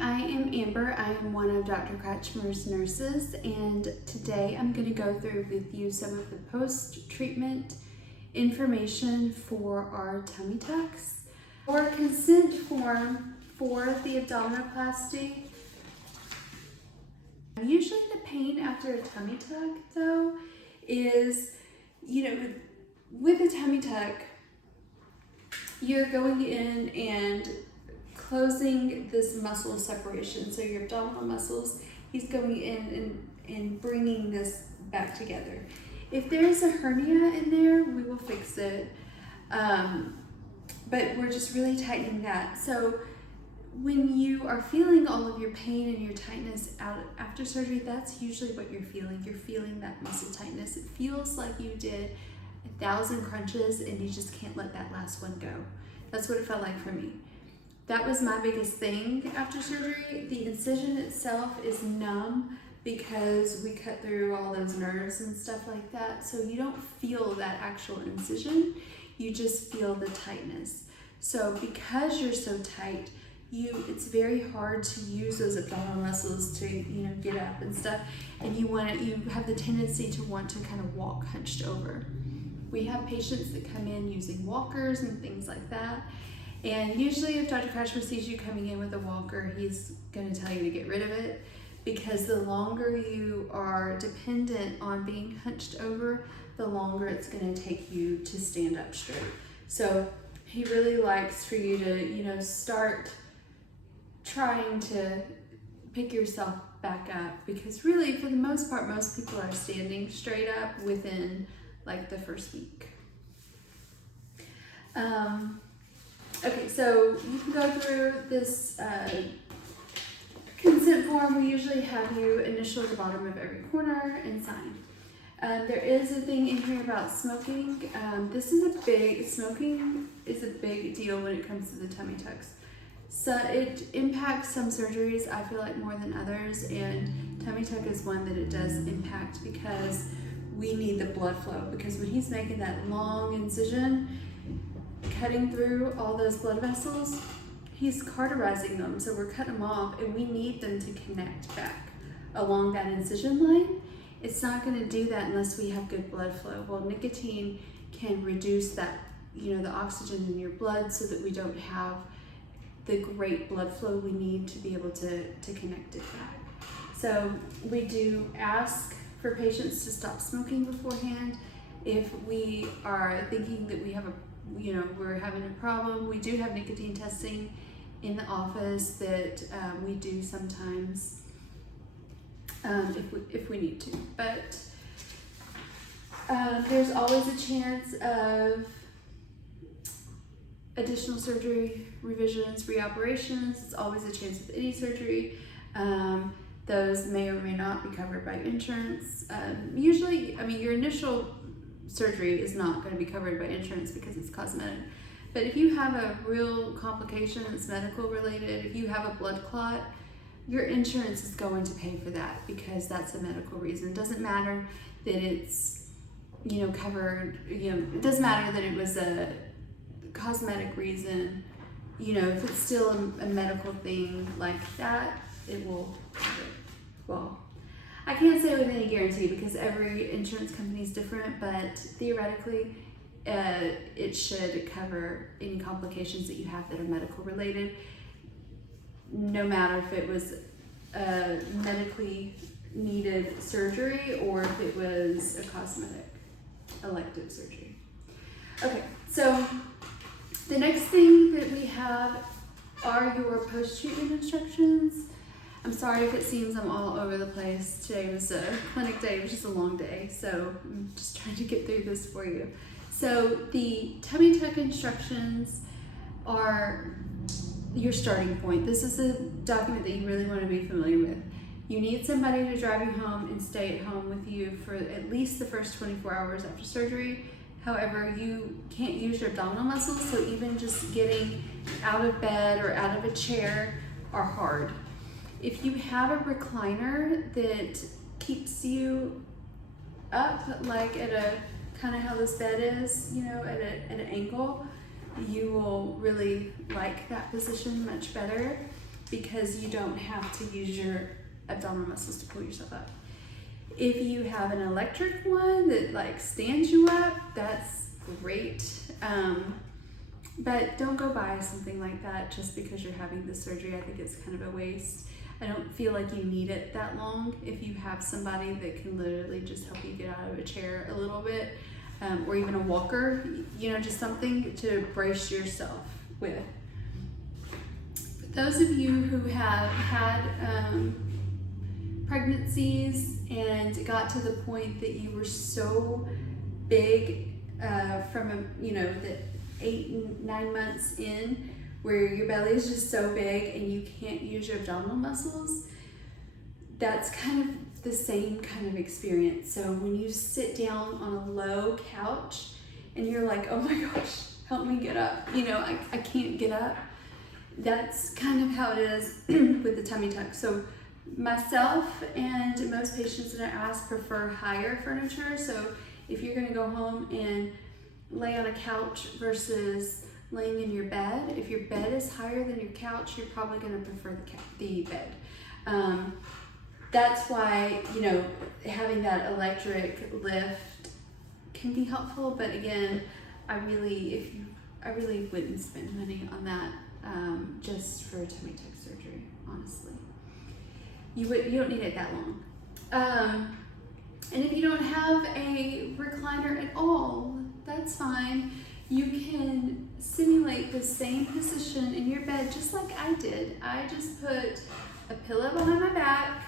I am Amber. I am one of Dr. Kratschmer's nurses, and today I'm going to go through with you some of the post-treatment information for our tummy tucks. For consent form for the abdominoplasty, usually the pain after a tummy tuck though is, with a tummy tuck, you're going in and closing this muscle separation. So your abdominal muscles, he's going in and bringing this back together. If there's a hernia in there, we will fix it. But we're just really tightening that. So when you are feeling all of your pain and your tightness out after surgery, that's usually what you're feeling. You're feeling that muscle tightness. It feels like you did 1,000 crunches and you just can't let that last one go. That's what it felt like for me. That was my biggest thing after surgery. The incision itself is numb because we cut through all those nerves and stuff like that. So you don't feel that actual incision, you just feel the tightness. So because you're so tight, it's very hard to use those abdominal muscles to get up and stuff, and you have the tendency to want to kind of walk hunched over. We have patients that come in using walkers and things like that. And usually if Dr. Kratschmer sees you coming in with a walker, he's going to tell you to get rid of it, because the longer you are dependent on being hunched over, the longer it's going to take you to stand up straight. So he really likes for you to, start trying to pick yourself back up, because really for the most part, most people are standing straight up within like the first week. Okay, so you can go through this consent form. We usually have you initial at the bottom of every corner and sign. There is a thing in here about smoking. Smoking is a big deal when it comes to the tummy tucks. So it impacts some surgeries, I feel like, more than others, and tummy tuck is one that it does impact because we need the blood flow, because when he's making that long incision, cutting through all those blood vessels, he's cauterizing them, so we're cutting them off, and we need them to connect back along that incision line. It's not going to do that unless we have good blood flow. Well, nicotine can reduce that, the oxygen in your blood, so that we don't have the great blood flow we need to be able to connect it back. So we do ask for patients to stop smoking beforehand. If we are thinking that we have we're having a problem, we do have nicotine testing in the office that we do sometimes if we need to. But there's always a chance of additional surgery, revisions, reoperations. It's always a chance with any surgery. Those may or may not be covered by insurance. Usually, your initial surgery is not going to be covered by insurance because it's cosmetic. But if you have a real complication that's medical related, if you have a blood clot, your insurance is going to pay for that because that's a medical reason. It doesn't matter that it's, covered, it doesn't matter that it was a cosmetic reason. If it's still a medical thing like that, it will cover it. Well, I can't say with any guarantee because every insurance company is different, but theoretically, it should cover any complications that you have that are medical related, no matter if it was a medically needed surgery or if it was a cosmetic elective surgery. Okay, so the next thing that we have are your post-treatment instructions. I'm sorry if it seems I'm all over the place. Today was a clinic day, which is a long day, so I'm just trying to get through this for you. So the tummy tuck instructions are your starting point. This is a document that you really want to be familiar with. You need somebody to drive you home and stay at home with you for at least the first 24 hours after surgery. However, you can't use your abdominal muscles, so even just getting out of bed or out of a chair are hard. If you have a recliner that keeps you up, like at a kind of how this bed is, at an angle, you will really like that position much better. because you don't have to use your abdominal muscles to pull yourself up. If you have an electric one that like stands you up, that's great. But don't go buy something like that just because you're having the surgery. I think it's kind of a waste. I don't feel like you need it that long if you have somebody that can literally just help you get out of a chair a little bit, or even a walker, you know, just something to brace yourself with. For those of you who have had pregnancies and got to the point that you were so big the 8 and 9 months in, where your belly is just so big and you can't use your abdominal muscles, that's kind of the same kind of experience. So when you sit down on a low couch and you're like, oh my gosh, help me get up, you know, I can't get up. That's kind of how it is with the tummy tuck. So myself and most patients that I ask prefer higher furniture. So if you're gonna go home and lay on a couch versus laying in your bed, if your bed is higher than your couch, you're probably going to prefer the bed. That's why, you know, having that electric lift can be helpful, but again, I really wouldn't spend money on that just for a tummy tuck surgery, honestly. You don't need it that long. And if you don't have a recliner at all, that's fine. You can simulate the same position in your bed just like I did. I just put a pillow behind my back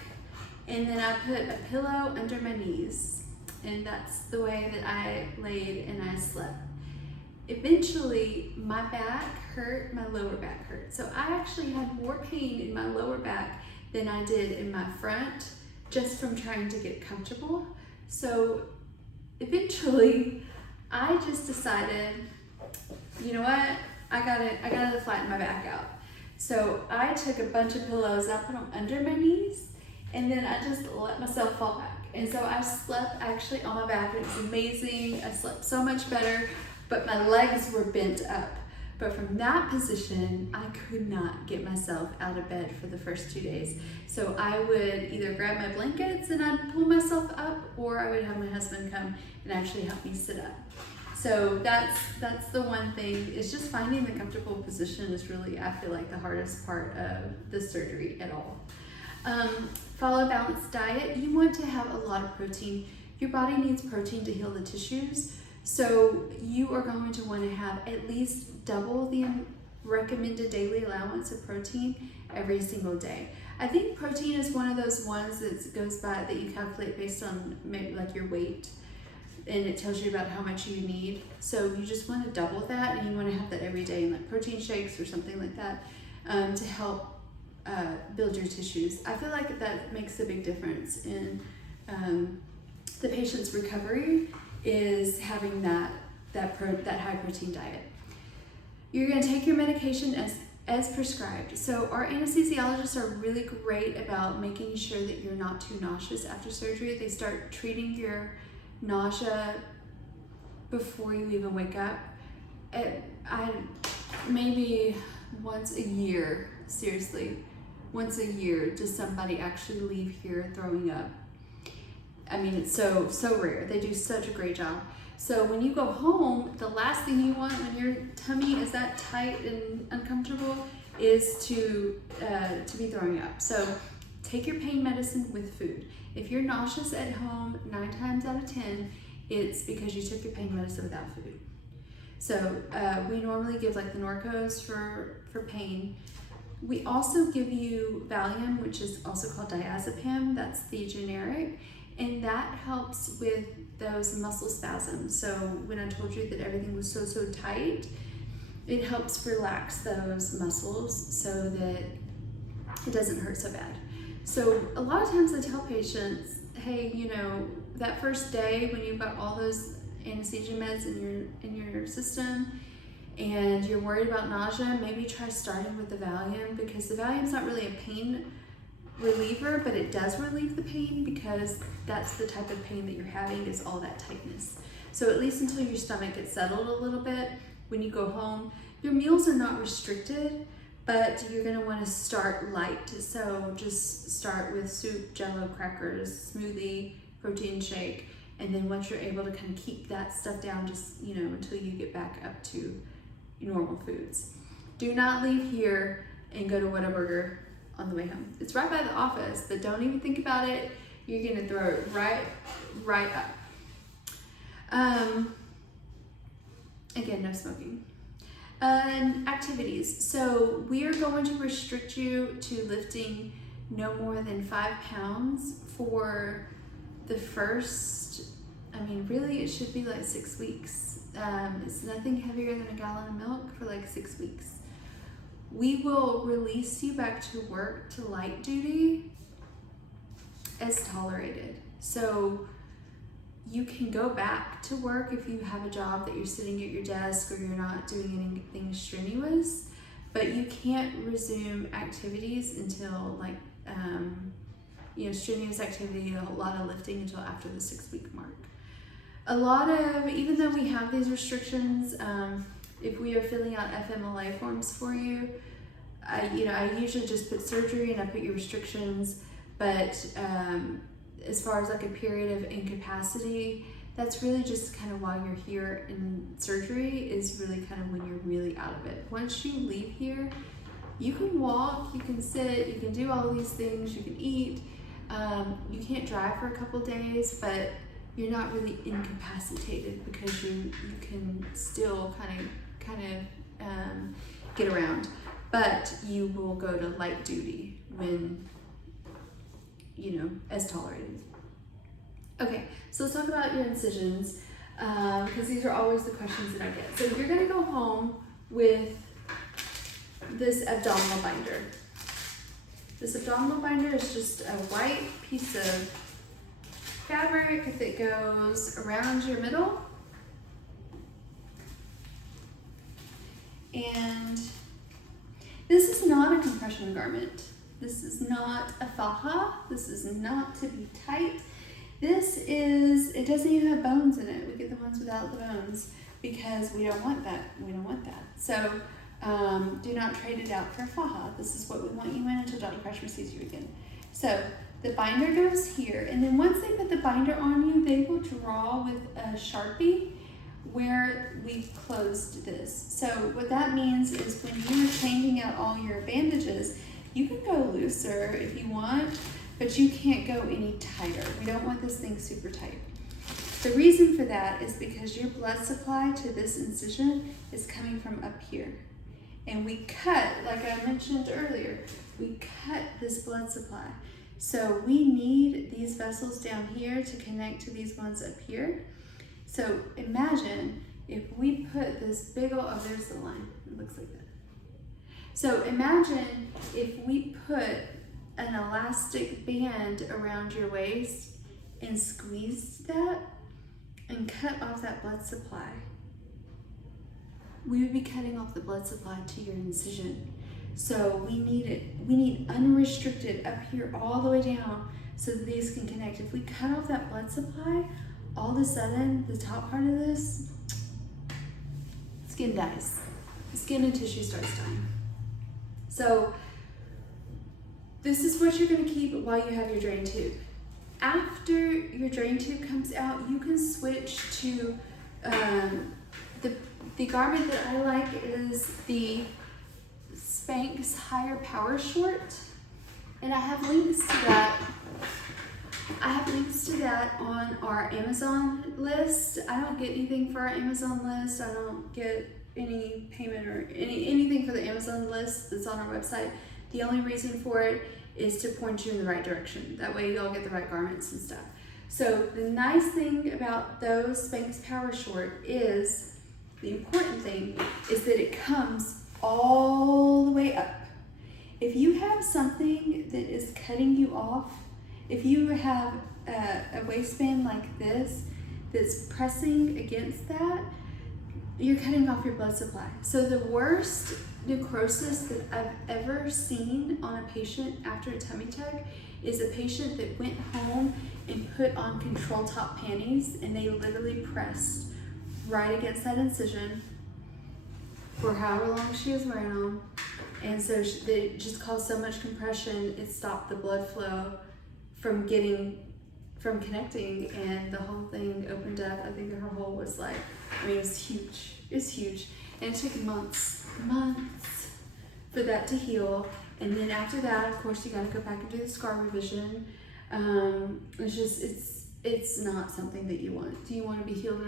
and then I put a pillow under my knees. And that's the way that I laid and I slept. Eventually, my back hurt, my lower back hurt. So I actually had more pain in my lower back than I did in my front, just from trying to get comfortable. So eventually, I just decided, you know what, I gotta flatten my back out. So I took a bunch of pillows, I put them under my knees, and then I just let myself fall back. And so I slept actually on my back, and it was amazing. I slept so much better, but my legs were bent up. But from that position, I could not get myself out of bed for the first 2 days. So I would either grab my blankets and I'd pull myself up, or I would have my husband come and actually help me sit up. So that's the one thing, is just finding the comfortable position is really, I feel like, the hardest part of the surgery at all. Follow a balanced diet. You want to have a lot of protein. Your body needs protein to heal the tissues. So you are going to want to have at least double the recommended daily allowance of protein every single day. I think protein is one of those ones that goes by that you calculate based on maybe like your weight, and it tells you about how much you need. So you just want to double that, and you want to have that every day in like protein shakes or something like that to help build your tissues. I feel like that makes a big difference in the patient's recovery, is having that high protein diet. You're going to take your medication as prescribed. So our anesthesiologists are really great about making sure that you're not too nauseous after surgery. They start treating your nausea before you even wake up. Maybe once a year, seriously, once a year does somebody actually leave here throwing up. I mean, it's so rare. They do such a great job. So when you go home, the last thing you want when your tummy is that tight and uncomfortable is to be throwing up. So take your pain medicine with food. If you're nauseous at home, 9 times out of 10, it's because you took your pain medicine without food. So we normally give like the Norcos for pain. We also give you Valium, which is also called diazepam. That's the generic. And that helps with those muscle spasms. So when I told you that everything was so tight, it helps relax those muscles so that it doesn't hurt so bad. So a lot of times I tell patients, hey, you know, that first day when you've got all those anesthesia meds in your system and you're worried about nausea, maybe try starting with the Valium, because the Valium's not really a pain reliever, but it does relieve the pain, because that's the type of pain that you're having, is all that tightness. So at least until your stomach gets settled a little bit, when you go home, your meals are not restricted, but you're gonna wanna start light. So just start with soup, jello, crackers, smoothie, protein shake, and then once you're able to kind of keep that stuff down, just, you know, until you get back up to normal foods. Do not leave here and go to Whataburger on the way home. It's right by the office, but don't even think about it. You're gonna throw it right up. Again, no smoking. Activities. So we are going to restrict you to lifting no more than 5 pounds for the first, I mean, really it should be like 6 weeks. It's nothing heavier than a gallon of milk for like 6 weeks. We will release you back to work to light duty as tolerated. So you can go back to work if you have a job that you're sitting at your desk or you're not doing anything strenuous, but you can't resume activities until like, you know, strenuous activity, a lot of lifting until after the 6-week mark. Even though we have these restrictions, if we are filling out FMLA forms for you, I usually just put surgery and I put your restrictions, but as far as like a period of incapacity, that's really just kind of while you're here in surgery is really kind of when you're really out of it. Once you leave here, you can walk, you can sit, you can do all of these things, you can eat. You can't drive for a couple days, but you're not really incapacitated because you can still kind of get around. But you will go to light duty when, you know, as tolerated. Okay, so let's talk about your incisions, because these are always the questions that I get. So you're gonna go home with this abdominal binder. This abdominal binder is just a white piece of fabric that goes around your middle. And this is not a compression garment. This is not a faja. This is not to be tight. It doesn't even have bones in it. We get the ones without the bones because we don't want that. We don't want that. So do not trade it out for a faja. This is what we want you in until Dr. Kratschmer sees you again. So the binder goes here, and then once they put the binder on you, they will draw with a Sharpie where we've closed this. So what that means is when you're changing out all your bandages, you can go looser if you want, but you can't go any tighter. We don't want this thing super tight. The reason for that is because your blood supply to this incision is coming from up here. And we cut, like I mentioned earlier, we cut this blood supply. So we need these vessels down here to connect to these ones up here. So imagine if we put this big old, oh, there's the line, it looks like that. So imagine if we put an elastic band around your waist and squeezed that and cut off that blood supply. We would be cutting off the blood supply to your incision. So we need unrestricted up here all the way down so that these can connect. If we cut off that blood supply, all of a sudden, the top part of this, skin dies. Skin and tissue starts dying. So this is what you're gonna keep while you have your drain tube. After your drain tube comes out, you can switch to, the garment that I like is the Spanx Higher Power Short. And I have links to that. On our Amazon list. I don't get anything for our Amazon list. I don't get any payment or anything for the Amazon list that's on our website. The only reason for it is to point you in the right direction. That way you'll get the right garments and stuff. So the nice thing about those Spanx Power Short is, the important thing is that it comes all the way up. If you have something that is cutting you off, if you have a waistband like this that's pressing against that, you're cutting off your blood supply. So the worst necrosis that I've ever seen on a patient after a tummy tuck is a patient that went home and put on control top panties and they literally pressed right against that incision for however long she was wearing them, And so they just caused so much compression, it stopped the blood flow from connecting, and the whole thing opened up. I think her hole was like, I mean, it was huge. It's huge. And it took months for that to heal. And then after that, of course, you got to go back and do the scar revision. It's not something that you want. Do you want to be healed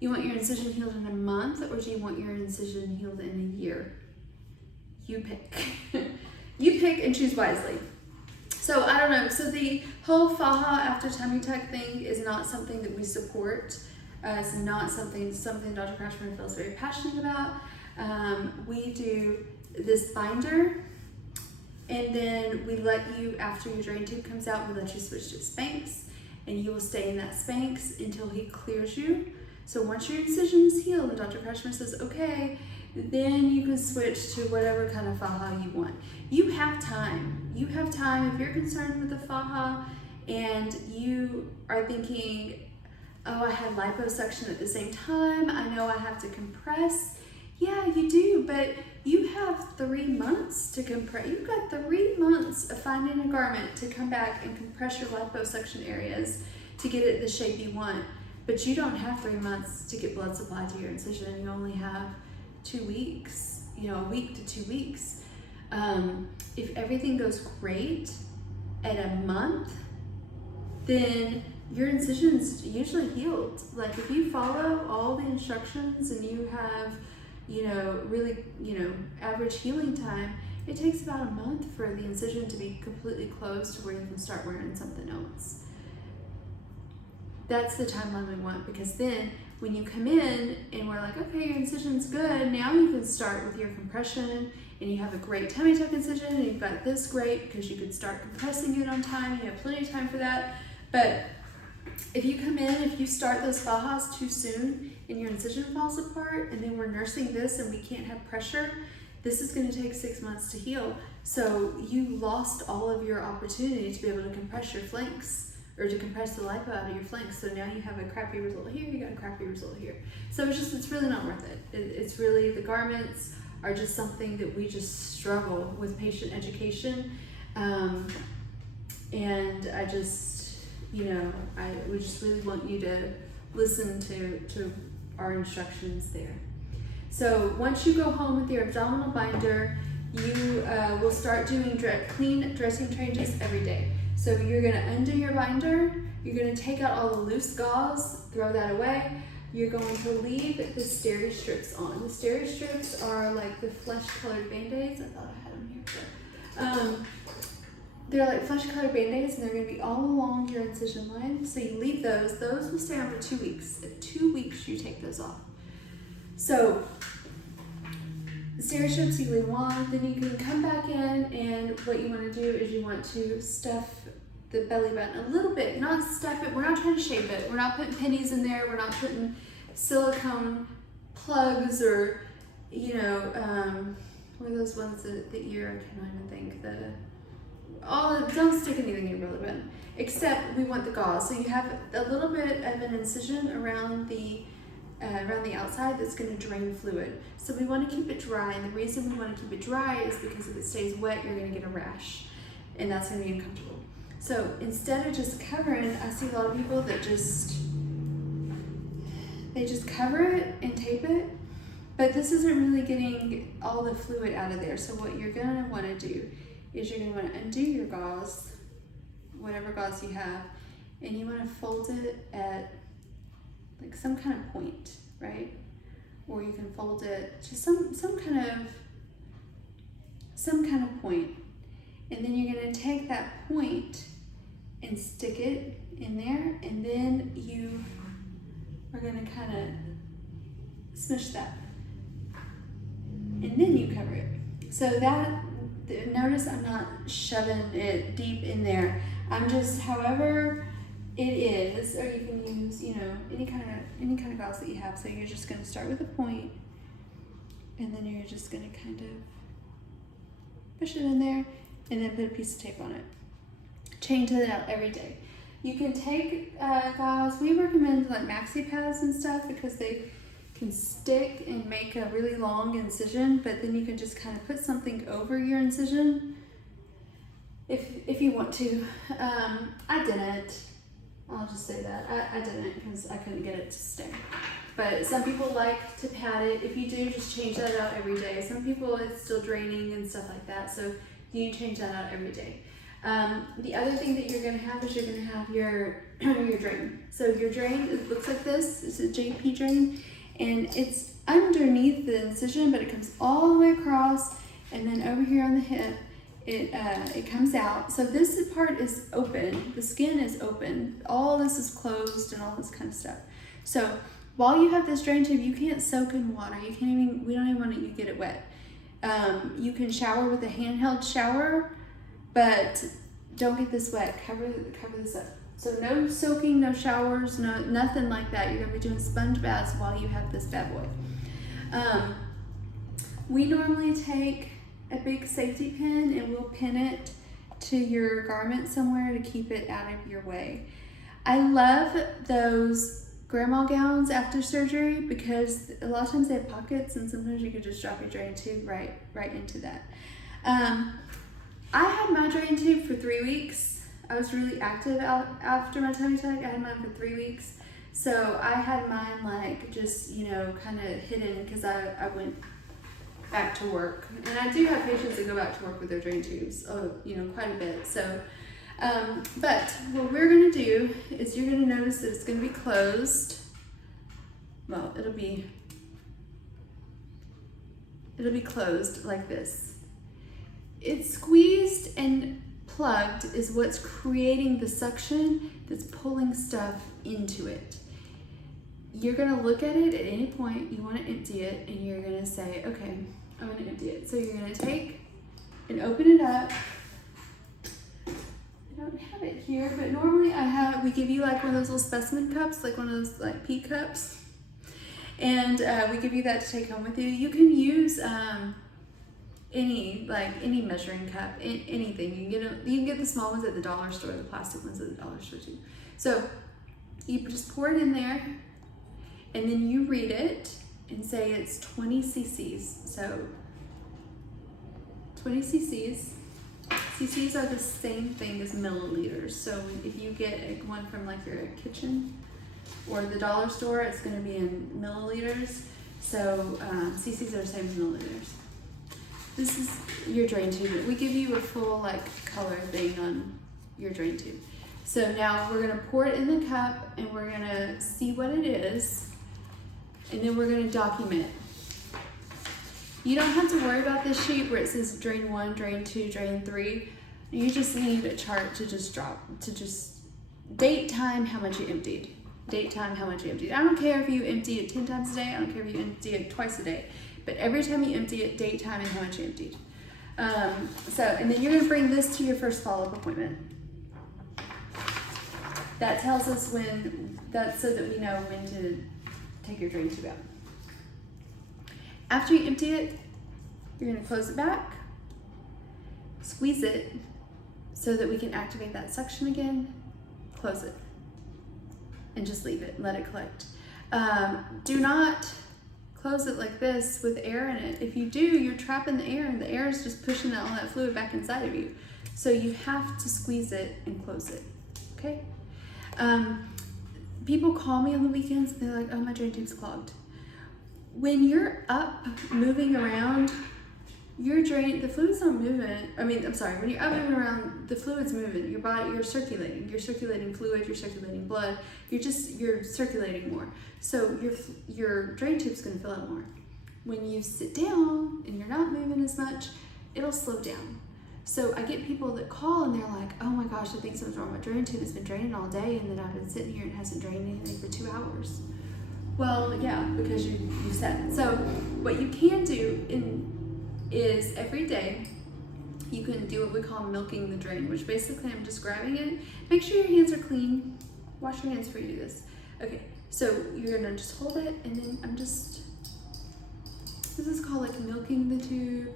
you want your incision healed in a month, or do you want your incision healed in a year? You pick. You pick and choose wisely. So I don't know. So the whole faja after tummy tuck thing is not something that we support. It's not something Dr. Kratschmer feels very passionate about. We do this binder, and then we let you, after your drain tube comes out, we let you switch to Spanx, and you will stay in that Spanx until he clears you. So once your incision is healed and Dr. Kratschmer says, okay, then you can switch to whatever kind of faja you want. You have time. You have time. If you're concerned with the faja and you are thinking, oh, I had liposuction at the same time, I know I have to compress. Yeah, you do, but you have 3 months to compress. You've got 3 months of finding a garment to come back and compress your liposuction areas to get it the shape you want. But you don't have 3 months to get blood supply to your incision. You only have 2 weeks, a week to 2 weeks. If everything goes great at a month, then your incision's usually healed. Like if you follow all the instructions and you have, really, average healing time, it takes about a month for the incision to be completely closed to where you can start wearing something else. That's the timeline we want, because then when you come in and we're like, okay, your incision's good, now you can start with your compression, and you have a great tummy tuck incision, and you've got this great because you could start compressing it on time. You have plenty of time for that. But if you come in, if you start those fajas too soon and your incision falls apart, and then we're nursing this and we can't have pressure, this is going to take 6 months to heal. So you lost all of your opportunity to be able to compress your flanks, or to compress the lipo out of your flanks. So now you have a crappy result here, you got a crappy result here. So it's really not worth it. It's really, the garments are just something that we just struggle with patient education. And I just, we just really want you to listen to our instructions there. So once you go home with your abdominal binder, you will start doing clean dressing changes every day. So you're going to undo your binder, you're going to take out all the loose gauze, throw that away. You're going to leave the steri strips on. The steri strips are like the flesh-colored Band-Aids. I thought I had them here. They're like flesh-colored Band-Aids, and they're going to be all along your incision line. So you leave those. Those will stay on for 2 weeks. At 2 weeks, you take those off. So the steri strips you leave on, then you can come back in, and what you want to do is you want to stuff the belly button a little bit, not stuff it. We're not trying to shape it. We're not putting pennies in there. We're not putting silicone plugs or, what are those ones that the ear, I cannot even think, don't stick anything in your belly button, except we want the gauze. So you have a little bit of an incision around the outside that's going to drain fluid. So we want to keep it dry, and the reason we want to keep it dry is because if it stays wet, you're going to get a rash, and that's going to be uncomfortable. So instead of just covering, I see a lot of people that they just cover it and tape it, but this isn't really getting all the fluid out of there. So what you're going to want to do is you're going to want to undo your gauze, whatever gauze you have, and you want to fold it at like some kind of point, right? Or you can fold it to some kind of point, and then you're going to take that point and stick it in there, and then you are going to kind of smush that, and then you cover it. So that, notice I'm not shoving it deep in there. I'm just, however it is, or you can use, any kind of gauze that you have. So you're just going to start with a point, and then you're just going to kind of push it in there, and then put a piece of tape on it. Change it out every day. You can take gauze. We recommend like maxi pads and stuff because they can stick and make a really long incision, but then you can just kind of put something over your incision if you want to. I didn't. I'll just say that. I didn't because I couldn't get it to stay. But some people like to pad it. If you do, just change that out every day. Some people, it's still draining and stuff like that, so you change that out every day. The other thing that you're going to have is you're going to have your drain. So your drain, it looks like this. It's a JP drain, and it's underneath the incision, but it comes all the way across, and then over here on the hip, it comes out. So this part is open. The skin is open. All this is closed and all this kind of stuff. So while you have this drain tube, you can't soak in water. You can't even, we don't even want you to get it wet. You can shower with a handheld shower, but don't get this wet. Cover this up. So no soaking, no showers, nothing like that. You're gonna be doing sponge baths while you have this bad boy. We normally take a big safety pin and we'll pin it to your garment somewhere to keep it out of your way. I love those grandma gowns after surgery because a lot of times they have pockets and sometimes you could just drop your drain tube right into that. I had my drain tube for 3 weeks. I was really active after my tummy tuck. I had mine for 3 weeks. So I had mine like just, you know, kind of hidden because I went back to work. And I do have patients that go back to work with their drain tubes, you know, quite a bit. So, but what we're gonna do is you're gonna notice that it's gonna be closed. Well, it'll be closed like this. It's squeezed and plugged is what's creating the suction that's pulling stuff into it. You're gonna look at it at any point, you wanna empty it, and you're gonna say, okay, I'm gonna empty it. So you're gonna take and open it up. I don't have it here, but normally we give you like one of those little specimen cups, like one of those like pea cups. And we give you that to take home with you. You can use any measuring cup, anything. You can get the small ones at the dollar store, the plastic ones at the dollar store too. So you just pour it in there, and then you read it and say it's 20 cc's. So 20 cc's. cc's are the same thing as milliliters. So if you get one from like your kitchen or the dollar store, it's going to be in milliliters. So cc's are the same as milliliters. This is your drain tube. We give you a full like color thing on your drain tube. So now we're gonna pour it in the cup and we're gonna see what it is, and then we're gonna document. You don't have to worry about this sheet where it says drain 1, drain 2, drain 3. You just need a chart to just date time how much you emptied. Date time how much you emptied. I don't care if you empty it 10 times a day, I don't care if you empty it twice a day. But every time you empty it, date time and how much you emptied. And then you're gonna bring this to your first follow-up appointment. That tells us that's so that we know when to take your drain tube out. After you empty it, you're gonna close it back, squeeze it so that we can activate that suction again, close it, and just leave it, let it collect. Do not close it like this with air in it. If you do, you're trapping the air, and the air is just pushing all that fluid back inside of you. So you have to squeeze it and close it, okay? People call me on the weekends and they're like, oh, my drain tube's clogged. When you're up moving around, the fluid's not moving. When you're up moving around, the fluid's moving. Your body, you're circulating fluid, you're circulating blood, you're circulating more. So your drain tube's gonna fill up more. When you sit down and you're not moving as much, it'll slow down. So I get people that call and they're like, oh my gosh, I think something's wrong with my drain tube. It's been draining all day, and then I've been sitting here and it hasn't drained anything for 2 hours. Well, yeah, because you said it. So what you can do is every day you can do what we call milking the drain, which basically I'm just grabbing it. Make sure your hands are clean. Wash your hands before you do this. Okay, so you're gonna just hold it, and then this is called like milking the tube.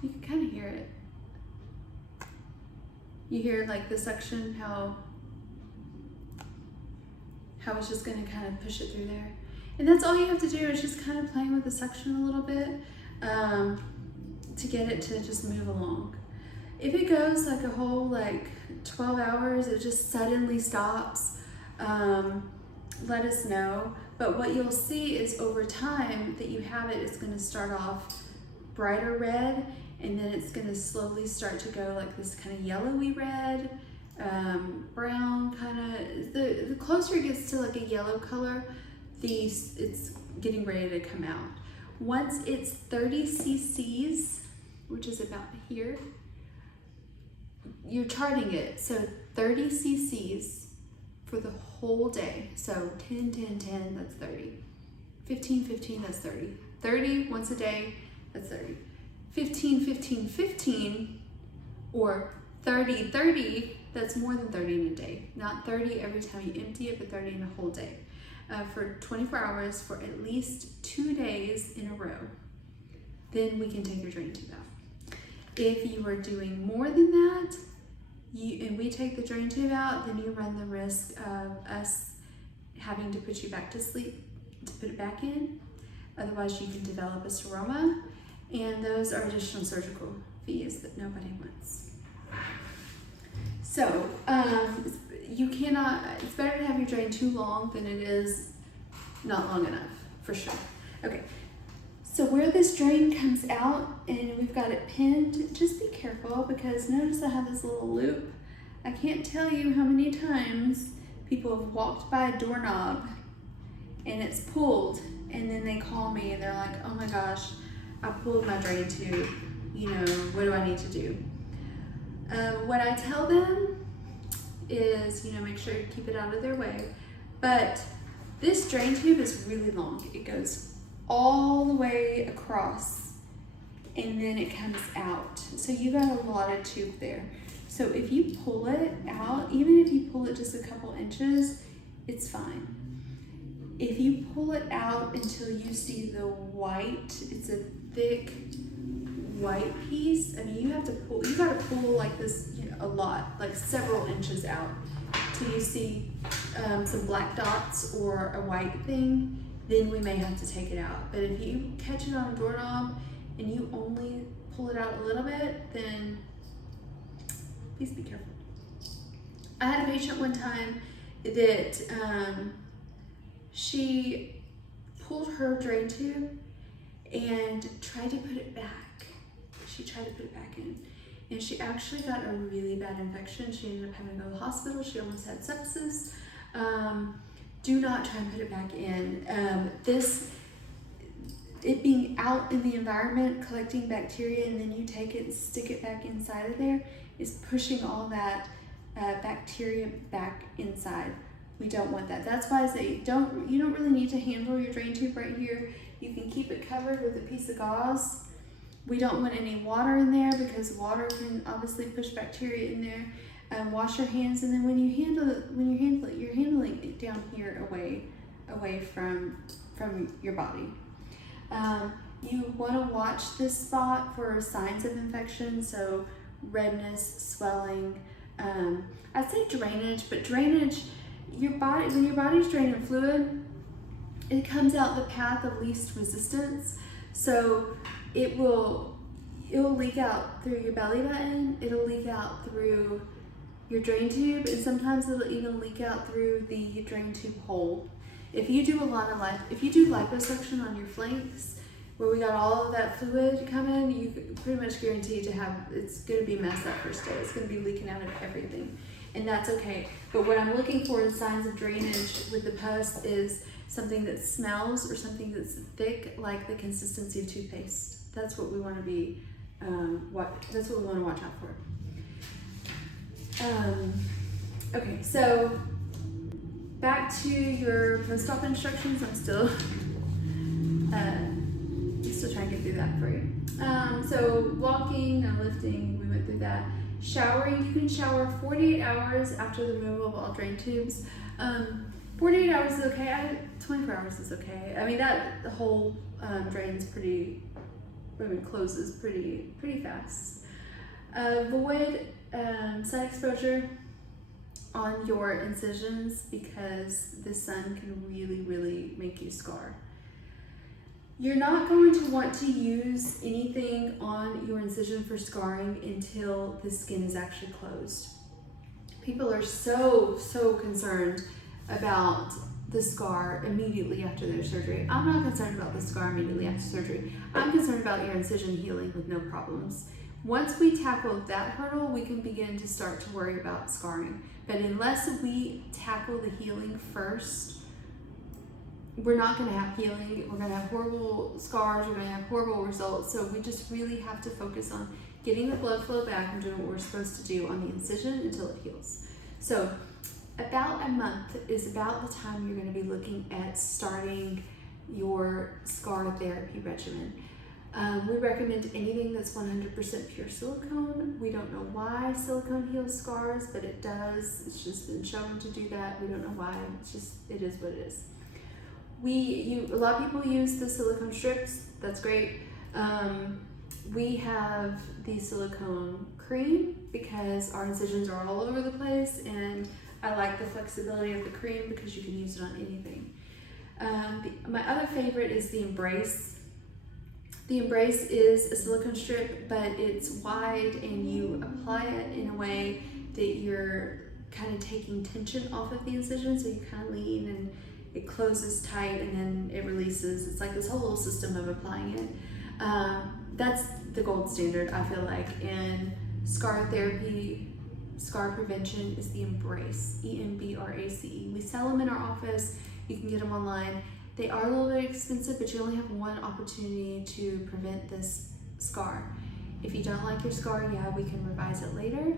You can kind of hear it. You hear like the suction, how how it's just going to kind of push it through there. And that's all you have to do, is just kind of playing with the suction a little bit to get it to just move along. If it goes like a whole like 12 hours, it just suddenly stops, let us know. But what you'll see is over time that you have it, it's going to start off brighter red, and then it's going to slowly start to go like this kind of yellowy red, brown kind of. The closer it gets to like a yellow color, it's getting ready to come out. Once it's 30 cc's, which is about here, you're charting it. So 30 cc's for the whole day. So 10, 10, 10, that's 30. 15, 15, that's 30. 30 once a day, that's 30. 15, 15, 15, or 30, 30, that's more than 30 in a day. Not 30 every time you empty it, but 30 in a whole day. For 24 hours for at least 2 days in a row. Then we can take your drain tube out. If you are doing more than that, and we take the drain tube out, then you run the risk of us having to put you back to sleep to put it back in. Otherwise, you can develop a seroma, and those are additional surgical fees that nobody wants. So, it's better to have your drain too long than it is not long enough, for sure. Okay, so where this drain comes out and we've got it pinned, just be careful, because notice I have this little loop. I can't tell you how many times people have walked by a doorknob and it's pulled, and then they call me and they're like, oh my gosh, I pulled my drain tube, what do I need to do? What I tell them is, make sure you keep it out of their way. But this drain tube is really long. It goes all the way across and then it comes out. So you got a lot of tube there. So if you pull it out, even if you pull it just a couple inches, it's fine. If you pull it out until you see the white, it's a thick white piece. I mean, you gotta pull like this, a lot, like several inches out till you see some black dots or a white thing, then we may have to take it out. But if you catch it on a doorknob and you only pull it out a little bit, then please be careful. I had a patient one time that she pulled her drain tube and tried to put it back. She tried to put it back in, and she actually got a really bad infection. She ended up having to go to the hospital. She almost had sepsis. Do not try and put it back in. It being out in the environment, collecting bacteria, and then you take it and stick it back inside of there, is pushing all that bacteria back inside. We don't want that. That's why I say you don't really need to handle your drain tube right here. You can keep it covered with a piece of gauze. We don't want any water in there, because water can obviously push bacteria in there. Wash your hands, and then when you handle it, you're handling it down here away from your body. You want to watch this spot for signs of infection, so redness, swelling. I'd say drainage, but drainage, when your body's draining fluid, it comes out the path of least resistance. So it'll leak out through your belly button, it'll leak out through your drain tube, and sometimes it'll even leak out through the drain tube hole. If you do liposuction on your flanks, where we got all of that fluid coming, you pretty much guaranteed to have, it's gonna be messed that first day. It's gonna be leaking out of everything, and that's okay. But what I'm looking for in signs of drainage with the pus is something that smells, or something that's thick, like the consistency of toothpaste. That's what we want to be. That's what we want to watch out for. Okay, so back to your post-op instructions. I'm still trying to get through that for you. So walking and lifting, we went through that. Showering, you can shower 48 hours after the removal of all drain tubes. 48 hours is okay. 24 hours is okay. I mean, the whole closes pretty fast. Avoid sun exposure. on your incisions because the sun can really, really make you scar. You're not going to want to use anything on your incision for scarring until the skin is actually closed. People are so concerned about the scar immediately after their surgery. I'm not concerned about the scar immediately after surgery. I'm concerned about your incision healing with no problems. Once we tackle that hurdle, we can begin to start to worry about scarring. But unless we tackle the healing first, we're not going to have healing. We're going to have horrible scars. We're going to have horrible results. So we just really have to focus on getting the blood flow back and doing what we're supposed to do on the incision until it heals. So about a month is about the time you're going to be looking at starting your scar therapy regimen. We recommend anything that's 100% pure silicone. We don't know why silicone heals scars, but it does. It's just been shown to do that. We don't know why. It is what it is. A lot of people use the silicone strips. That's great. We have the silicone cream because our incisions are all over the place, and I like the flexibility of the cream because you can use it on anything. My other favorite is the Embrace. The Embrace is a silicone strip, but it's wide and you apply it in a way that you're kind of taking tension off of the incision, so you kind of lean and it closes tight and then it releases. It's like this whole little system of applying it. That's the gold standard, I feel like, in scar therapy. Scar prevention is the Embrace, EMBRACE. We sell them in our office. You can get them online. They are a little bit expensive, but you only have one opportunity to prevent this scar. If you don't like your scar, yeah, we can revise it later.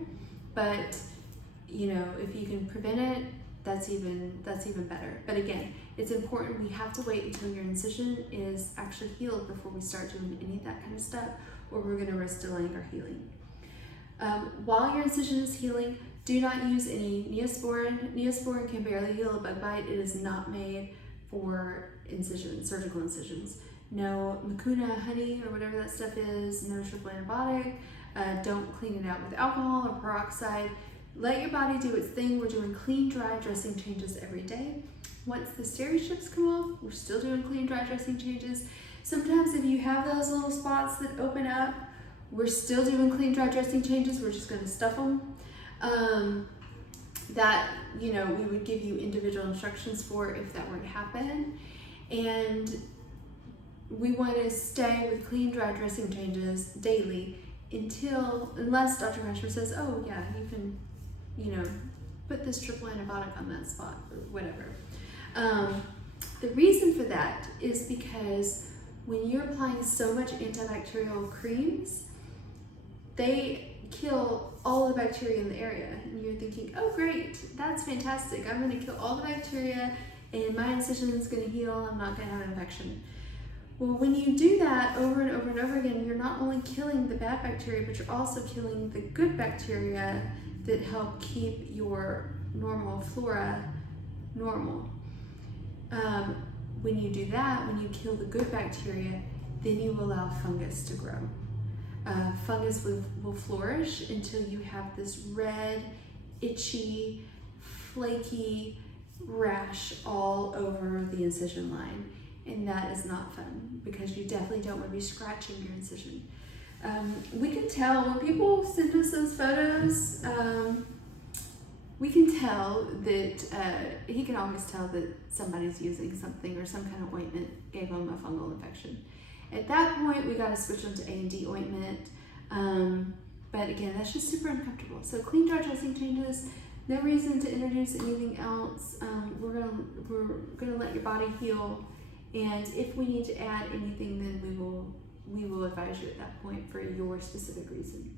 But if you can prevent it, that's even better. But again, it's important. We have to wait until your incision is actually healed before we start doing any of that kind of stuff, or we're going to risk delaying our healing. While your incision is healing, do not use any Neosporin. Neosporin can barely heal a bug bite. It is not made for surgical incisions. No Mucuna honey or whatever that stuff is, no triple antibiotic. Don't clean it out with alcohol or peroxide. Let your body do its thing. We're doing clean, dry dressing changes every day. Once the steri strips come off, we're still doing clean, dry dressing changes. Sometimes if you have those little spots that open up, we're still doing clean, dry dressing changes. We're just going to stuff them. We would give you individual instructions for if that were to happen. And we want to stay with clean, dry dressing changes daily unless Dr. Kratschmer says, oh yeah, you can, put this triple antibiotic on that spot or whatever. The reason for that is because when you're applying so much antibacterial creams, they kill all the bacteria in the area, and you're thinking, oh great, that's fantastic, I'm going to kill all the bacteria and my incision is going to heal, I'm not going to have an infection. Well, when you do that over and over and over again, you're not only killing the bad bacteria, but you're also killing the good bacteria that help keep your normal flora normal. When you do that, when you kill the good bacteria, then you allow fungus to grow. Fungus will flourish until you have this red, itchy, flaky rash all over the incision line. And that is not fun because you definitely don't want to be scratching your incision. We can tell when people send us those photos, we can tell that he can always tell that somebody's using something or some kind of ointment gave them a fungal infection. At that point, we got to switch them to A&D ointment. But again, that's just super uncomfortable. So clean, dry dressing changes. No reason to introduce anything else. We're gonna let your body heal, and if we need to add anything, then we will advise you at that point for your specific reason.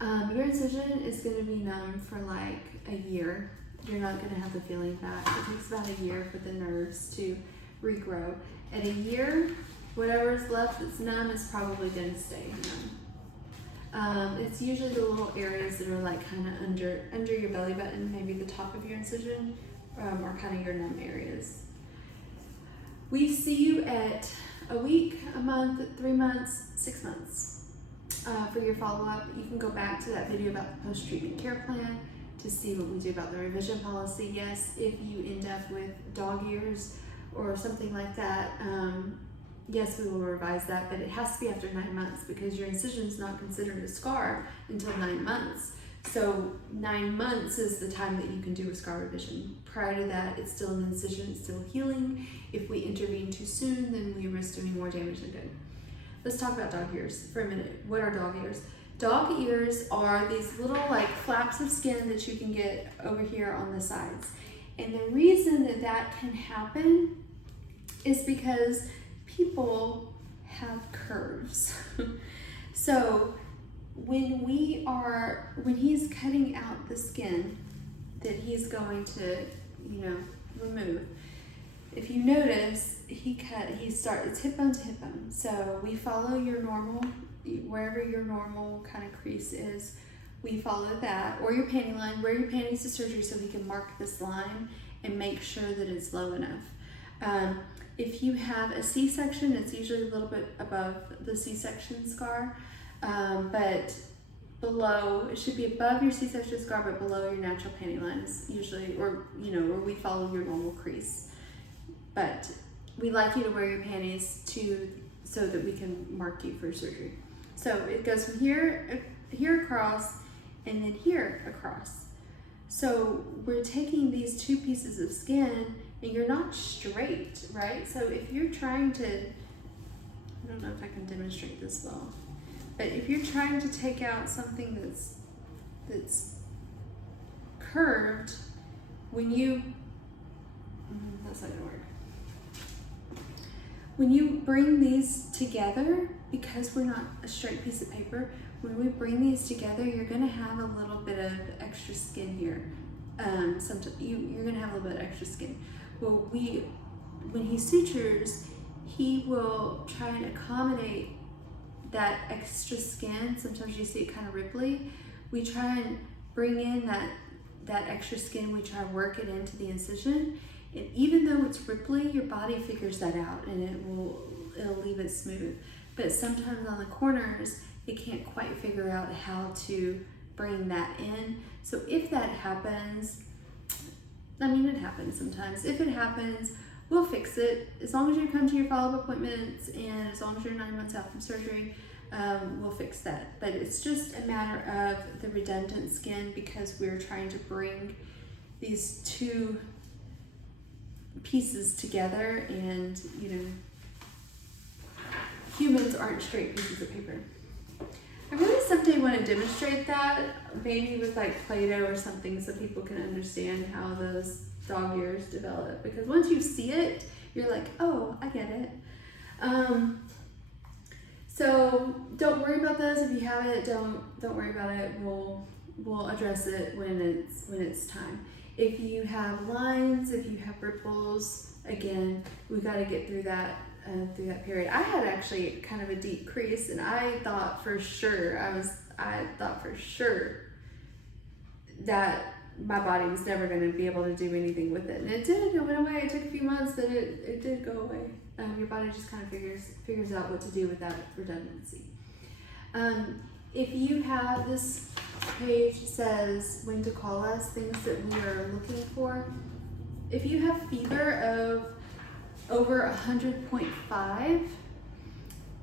Your incision is going to be numb for like a year. You're not going to have the feeling back. It takes about a year for the nerves to regrow. At a year, whatever's left that's numb is probably going to stay numb. It's usually the little areas that are like kind of under your belly button, maybe the top of your incision, or kind of your numb areas. We see you at a week, a month, 3 months, 6 months for your follow-up. You can go back to that video about the post-treatment care plan. to see what we do about the revision policy. Yes, if you end up with dog ears or something like that, yes, we will revise that, but it has to be after 9 months because your incision is not considered a scar until 9 months. So 9 months is the time that you can do a scar revision. Prior to that, it's still an incision, it's still healing. If we intervene too soon, then we risk doing more damage than good. Let's talk about dog ears for a minute. What are dog ears? Dog ears are these little like flaps of skin that you can get over here on the sides. And the reason that that can happen is because people have curves. So when he's cutting out the skin that he's going to, remove, if you notice, it's hip bone to hip bone. So we follow your normal, wherever your normal kind of crease is, we follow that, or your panty line, wear your panties to surgery so we can mark this line and make sure that it's low enough. If you have a C-section, it's usually a little bit above the C-section scar, but below, it should be above your C-section scar, but below your natural panty lines, usually, or we follow your normal crease. But we like you to wear your panties so that we can mark you for surgery. So it goes from here across, and then here across. So we're taking these two pieces of skin, and you're not straight, right? So if you're trying to, I don't know if I can demonstrate this well, but if you're trying to take out something that's curved, that's not gonna work. When you bring these together, because we're not a straight piece of paper, when we bring these together, you're gonna have a little bit of extra skin here. You're gonna have a little bit of extra skin. Well, when he sutures, he will try and accommodate that extra skin. Sometimes you see it kind of ripply. We try and bring in that extra skin. We try to work it into the incision. And even though it's ripply, your body figures that out and it'll leave it smooth. But sometimes on the corners, it can't quite figure out how to bring that in. So if that happens, it happens sometimes. If it happens, we'll fix it. As long as you come to your follow-up appointments and as long as you're 9 months out from surgery, we'll fix that. But it's just a matter of the redundant skin because we're trying to bring these two pieces together, and humans aren't straight pieces of paper. I really someday want to demonstrate that, maybe with like Play-Doh or something, so people can understand how those dog ears develop. Because once you see it, you're like, oh, I get it. So don't worry about those. If you have it, don't worry about it. We'll address it when it's time. If you have lines, if you have ripples, again, we got to get through that period. I had actually kind of a deep crease, and I thought for sure that my body was never going to be able to do anything with it, and it did. It went away. It took a few months, but it did go away. Your body just kind of figures out what to do with that redundancy. If you have this page says when to call us, things that we are looking for. If you have fever of over 100.5,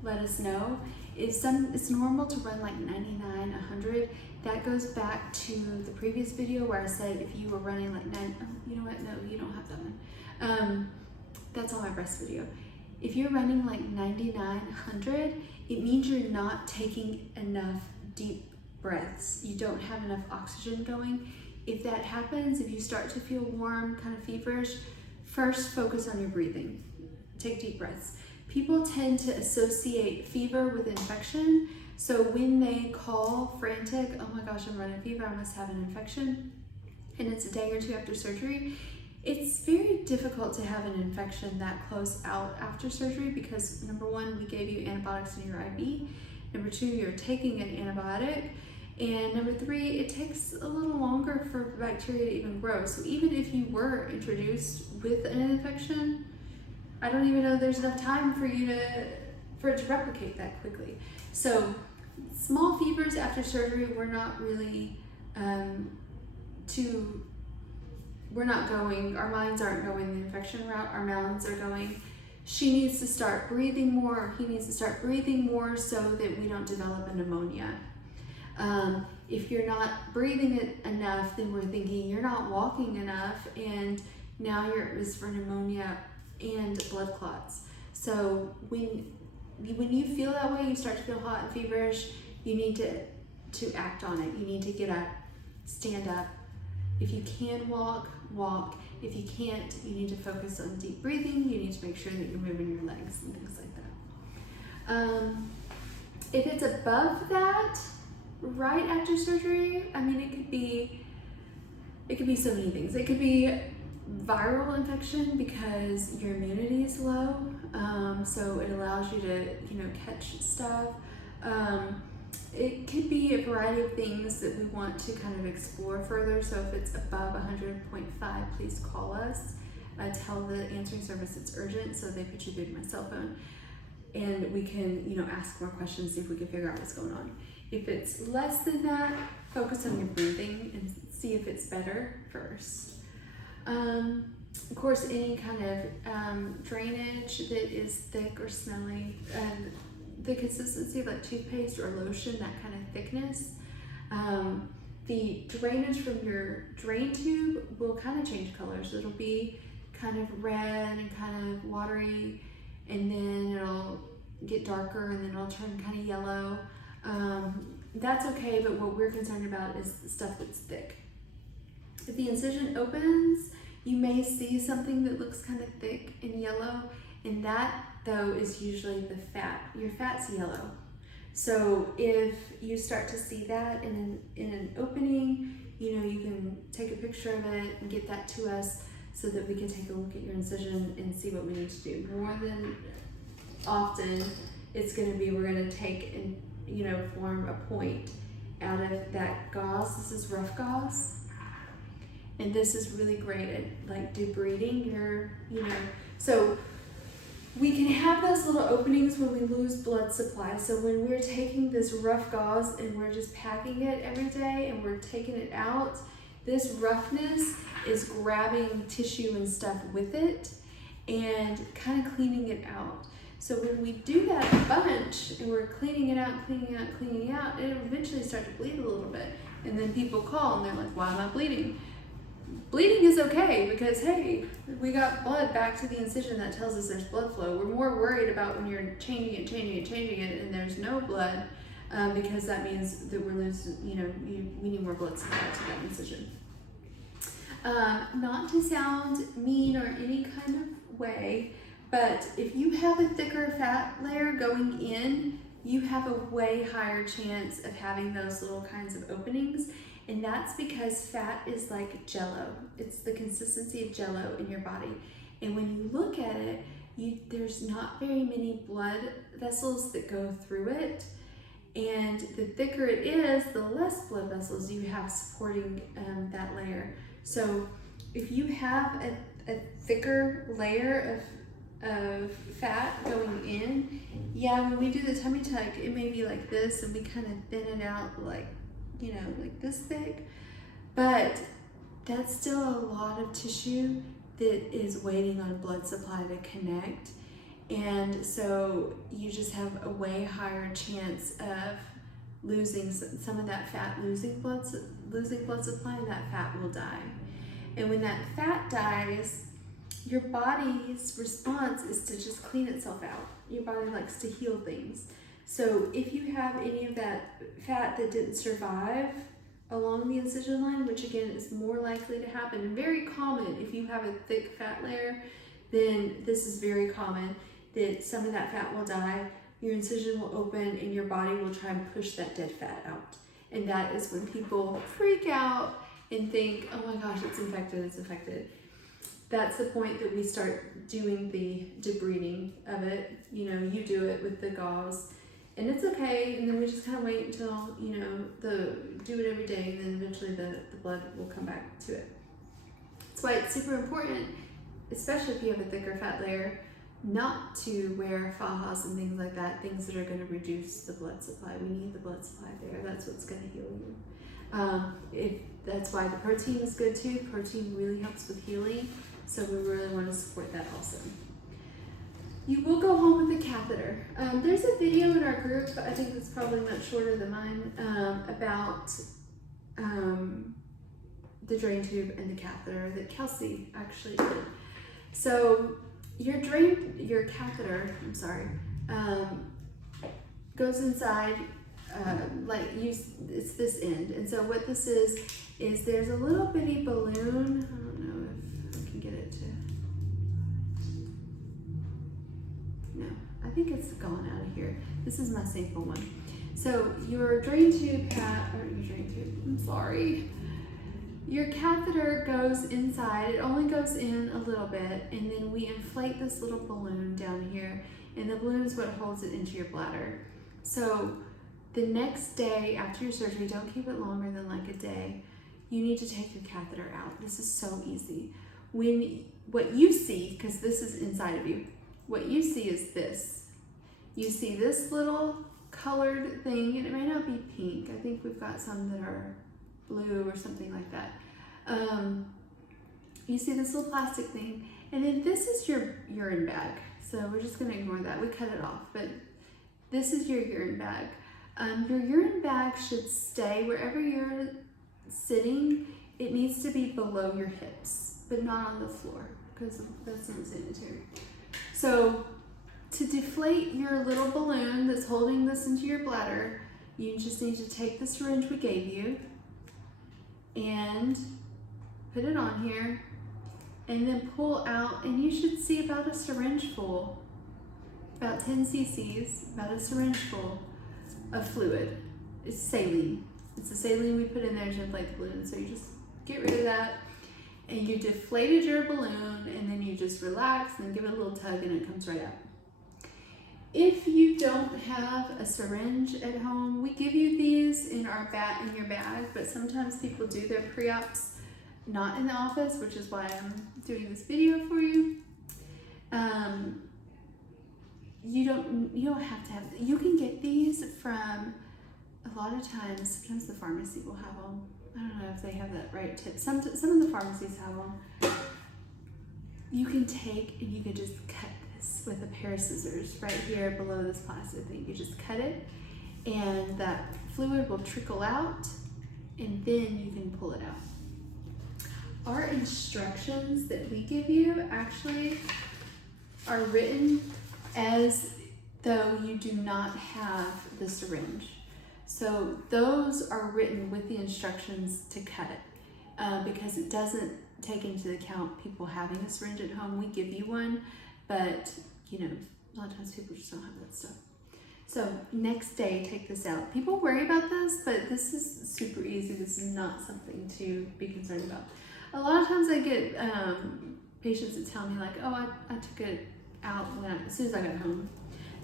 let us know. It's normal to run like 99, 100. That goes back to the previous video where I said if you were running like you know what? No, you don't have that one. That's on my breast video. If you're running like 99, 100, it means you're not taking enough deep breaths. You don't have enough oxygen going. If that happens, if you start to feel warm, kind of feverish, first focus on your breathing. Take deep breaths. People tend to associate fever with infection. So when they call frantic, oh my gosh, I'm running fever, I must have an infection, and it's a day or two after surgery, it's very difficult to have an infection that close out after surgery because number one, we gave you antibiotics in your IV. Number two, you're taking an antibiotic. And number three, it takes a little longer for bacteria to even grow. So even if you were introduced with an infection, I don't even know there's enough time for it to replicate that quickly. So small fevers after surgery, we're not really our minds aren't going the infection route, our minds are going, she needs to start breathing more, or he needs to start breathing more so that we don't develop a pneumonia. If you're not breathing it enough, then we're thinking you're not walking enough, and now you're at risk for pneumonia and blood clots. So when you feel that way, you start to feel hot and feverish, you need to act on it. You need to get up, stand up. If you can walk, walk. If you can't, you need to focus on deep breathing. You need to make sure that you're moving your legs and things like that. If it's above that, right after surgery, I mean, it could be so many things. It could be viral infection because your immunity is low, so it allows you to, catch stuff. It could be a variety of things that we want to kind of explore further. So if it's above 100.5, please call us. Tell the answering service it's urgent, so they put you through to my cell phone, and we can, ask more questions, see if we can figure out what's going on. If it's less than that, focus on your breathing and see if it's better first. Of course, any kind of drainage that is thick or smelly, the consistency of like toothpaste or lotion, that kind of thickness, the drainage from your drain tube will kind of change colors. It'll be kind of red and kind of watery, and then it'll get darker, and then it'll turn kind of yellow. That's okay, but what we're concerned about is the stuff that's thick. If the incision opens, you may see something that looks kind of thick and yellow, and that though is usually the fat. Your fat's yellow. So if you start to see that in an opening, you can take a picture of it and get that to us so that we can take a look at your incision and see what we need to do. More than often, it's going to be, we're going to take and form a point out of that gauze. This is rough gauze, and this is really great at like debriding your, so we can have those little openings when we lose blood supply. So when we're taking this rough gauze and we're just packing it every day and we're taking it out, this roughness is grabbing tissue and stuff with it and kind of cleaning it out. So when we do that a bunch and we're cleaning it out, it eventually starts to bleed a little bit. And then people call and they're like, why am I bleeding? Bleeding is okay because, hey, we got blood back to the incision that tells us there's blood flow. We're more worried about when you're changing it and there's no blood, because that means that we're losing, we need more blood supply to that incision. Not to sound mean or any kind of way, but if you have a thicker fat layer going in, you have a way higher chance of having those little kinds of openings. And that's because fat is like jello. It's the consistency of jello in your body. And when you look at it, there's not very many blood vessels that go through it. And the thicker it is, the less blood vessels you have supporting that layer. So if you have a thicker layer of fat going in, when we do the tummy tuck, it may be like this, and we kind of thin it out like this thick, but that's still a lot of tissue that is waiting on blood supply to connect. And so you just have a way higher chance of losing some of that fat, losing blood supply, and that fat will die. And when that fat dies, your body's response is to just clean itself out. Your body likes to heal things. So if you have any of that fat that didn't survive along the incision line, which again is more likely to happen and very common if you have a thick fat layer, then this is very common that some of that fat will die, your incision will open, and your body will try and push that dead fat out. And that is when people freak out and think, oh my gosh, it's infected. That's the point that we start doing the debriding of it. You do it with the gauze. And it's okay, and then we just kind of wait until, do it every day, and then eventually the blood will come back to it. That's why it's super important, especially if you have a thicker fat layer, not to wear fajas and things like that, things that are going to reduce the blood supply. We need the blood supply there. That's what's going to heal you. That's why the protein is good too. Protein really helps with healing, so we really want to support that also. You will go home with a catheter. There's a video in our group, I think it's probably much shorter than mine, about the drain tube and the catheter that Kelsey actually did. So your catheter, goes inside, it's this end. And so what this is there's a little bitty balloon. I don't know if I can get it to, no, I think it's gone out of here. This is my sample one. So your drain tube, your catheter goes inside. It only goes in a little bit, and then we inflate this little balloon down here, and the balloon is what holds it into your bladder. So the next day after your surgery, don't keep it longer than like a day, you need to take your catheter out. This is so easy. What you see, because this is inside of you, what you see is this. You see this little colored thing, and it may not be pink. I think we've got some that are blue or something like that. You see this little plastic thing, and then this is your urine bag. So we're just gonna ignore that. We cut it off, but this is your urine bag. Your urine bag should stay wherever you're sitting. It needs to be below your hips, but not on the floor, because that's unsanitary. So to deflate your little balloon that's holding this into your bladder, you just need to take the syringe we gave you and put it on here, and then pull out, and you should see about a syringe full, about 10 cc's, about a syringe full of fluid. It's saline. It's the saline we put in there to inflate the balloon. So you just get rid of that, and you deflated your balloon, and then you just relax and give it a little tug, and it comes right out. If you don't have a syringe at home, we give you these in your bag, but sometimes people do their pre-ops not in the office, which is why I'm doing this video for you. You don't have to have, you can get these from, a lot of times, sometimes the pharmacy will have them. I don't know if they have that right tip. Some of the pharmacies have them. You can take and you can just cut this with a pair of scissors right here below this plastic thing. You just cut it, and that fluid will trickle out, and then you can pull it out. Our instructions that we give you actually are written as though you do not have the syringe. So those are written with the instructions to cut it, because it doesn't take into account people having a syringe at home. We give you one, but a lot of times people just don't have that stuff. So next day, take this out. People worry about this, but this is super easy. This is not something to be concerned about. A lot of times I get patients that tell me like, oh, I took it out as soon as I got home.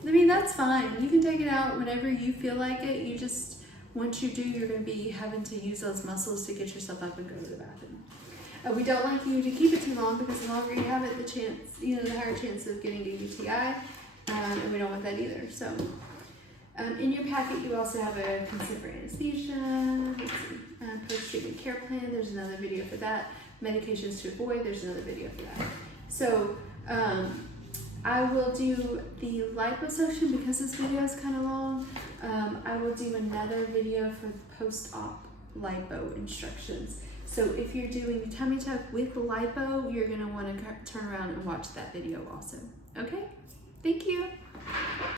I mean, that's fine. You can take it out whenever you feel like it. You just, once you do, you're going to be having to use those muscles to get yourself up and go to the bathroom. We don't like you to keep it too long, because the longer you have it, the higher chance of getting a UTI, and we don't want that either. So in your packet, you also have a consent for anesthesia, post-treatment care plan. There's another video for that. Medications to avoid. There's another video for that. So I will do the liposuction, because this video is kind of long. I will do another video for post-op lipo instructions. So if you're doing tummy tuck with lipo, you're going to want to turn around and watch that video also. Okay? Thank you.